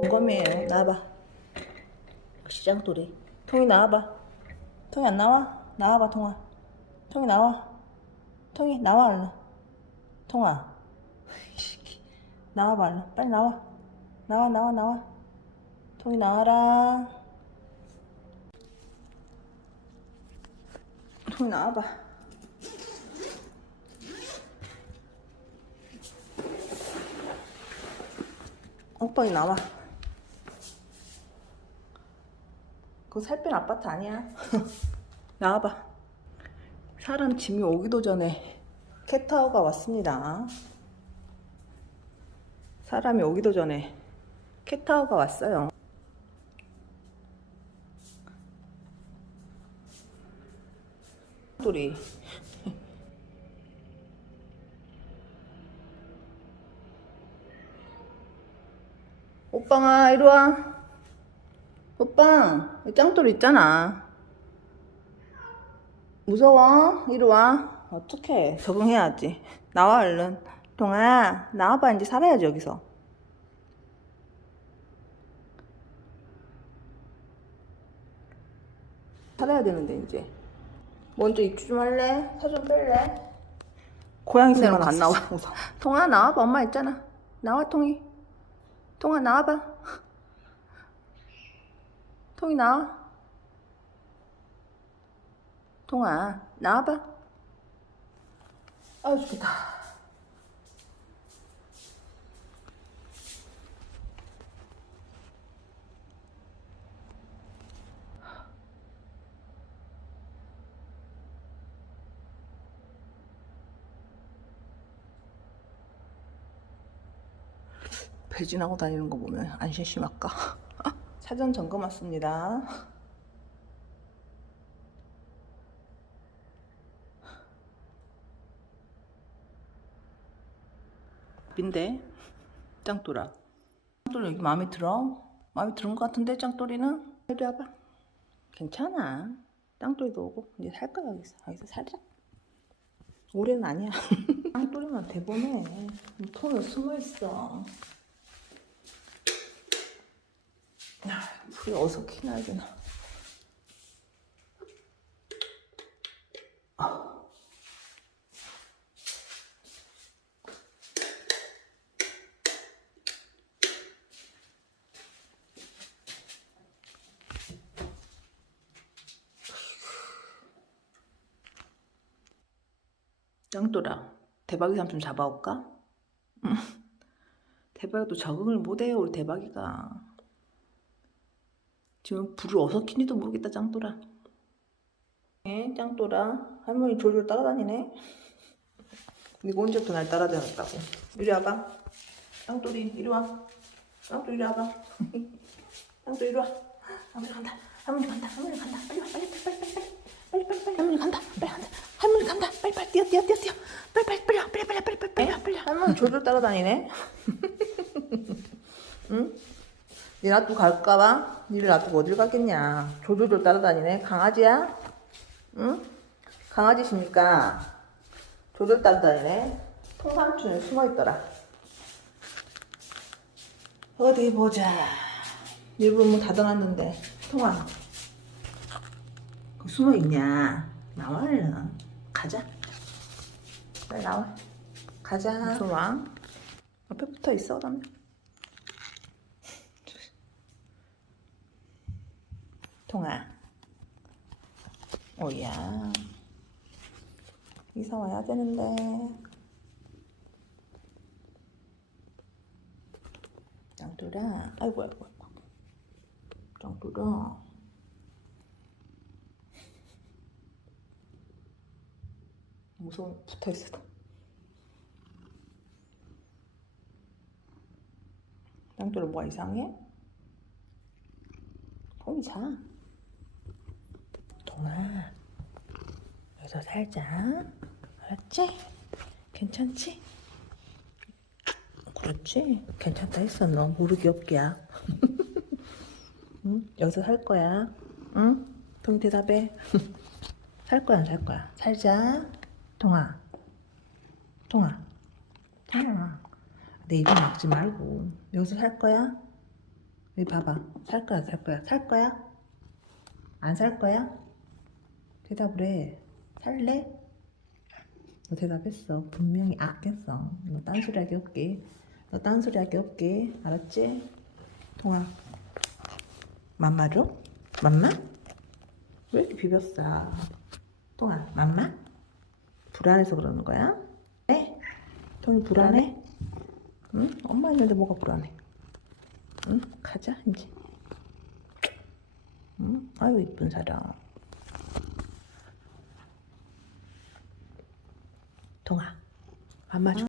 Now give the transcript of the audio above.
공검이에요. 나와봐. 시장돌이. 통이 나와봐. 통이 안 나와? 나와봐, 통아. 통이 나와. 통이 나와, 얼른. 통아. 나와봐, 얼른. 빨리 나와. 나와, 나와, 나와. 통이 나와라. 통이 나와봐. 오빠이 나와. 그거 살 뺀 아파트 아니야. 나와봐. 사람 짐이 오기도 전에 캣타워가 왔습니다. 사람이 오기도 전에 캣타워가 왔어요. 소리. 오빵아 이리 와. 여기 짱돌 있잖아. 무서워? 이리 와. 어떡해. 적응해야지. 나와 얼른. 동아 나와봐 이제 살아야지 여기서. 살아야 되는데 이제. 먼저 입주 좀 할래? 사 좀 뺄래? 고양이 생각 안 나와. 통아 나와봐 엄마 있잖아. 나와 통이. 통아 나와봐. 통이 나와. 통아 나와봐. 아유 좋겠다. 배진하고 다니는 거 보면 안 심심할까? 사전 점검 왔습니다. 빈데 짱돌아. 짱돌 여기 마음에 들어? 마음에 드는 것 같은데 짱돌이는? 이리 와봐. 괜찮아. 짱돌이도 오고 이제 살 거야 여기서. 여기서 살자. 올해는 아니야. 짱돌이만 대본에 통에 숨어 있어. 야, 불이 어디서 키나야 되나. 짱돌아, 대박이 삼좀 잡아올까? 응. 대박이도 적응을 못해요, 우리 대박이가. 지금 불을 어디서 킨지도 모르겠다, 짱돌아. 에, 짱돌아. 할머니 졸졸 따라다니네. 니가 언제부터 날 따라다녔다고. 이리 와봐. 짱돌이, 이리 와. 짱돌이, 이리 와봐. 짱돌이, 이리 와. 할머니 간다. 할머니 간다. 할머니 간다. 빨리 와, 빨리, 빨리, 빨리, 빨리. 빨리, 빨리, 빨리. 할머니 간다. 빨리 간다. 할머니 간다. 빨리, 빨리, 뛰어, 뛰어, 뛰어, 뛰어. 빨리, 빨리, 빨리, 와, 빨리, 빨리, 빨리, 빨리, 빨리. 와. 할머니 졸졸 따라다니네. 응? 니 놔두고 갈까봐? 니를 놔두고 어딜 가겠냐. 조조조 따라다니네. 강아지야? 응? 강아지십니까? 조조 따라다니네. 통삼촌에 숨어 있더라. 어디 보자. 일부러 문 닫아놨는데. 통아. 그 숨어 있냐? 나와, 얼른. 가자. 빨리 나와. 가자. 좋아. 앞에 붙어 있어, 그러면. 통아. 오야. 이사 와야 되는데. 짱돌아. 아이고, 아이고, 아이고. 짱돌아. 무서워, 붙어 있어. 짱돌아, 뭐가 이상해? 폰이 자. 동아, 여기서 살자. 알았지? 괜찮지? 그렇지? 괜찮다 했어, 너. 모르기 없기야. 응? 여기서 살 거야. 응? 동 대답해. 살 거야, 안 살 거야? 살자. 동아. 동아. 동아. 내 입에 막지 말고. 여기서 살 거야? 여기 봐봐. 살 거야, 살 거야, 살 거야? 안 살 거야? 대답을 해. 살래? 너 대답했어. 분명히 아꼈어. 너 딴소리 하기 없게. 너 딴소리 하기 없게. 알았지? 통아. 맘마 줘? 맘마? 왜 이렇게 비볐어? 통아, 맘마? 불안해서 그러는 거야? 네? 통이 불안해? 응? 엄마 있는데 뭐가 불안해? 응? 가자 이제. 응? 아유 이쁜 사람. 통아, 맘마 줘.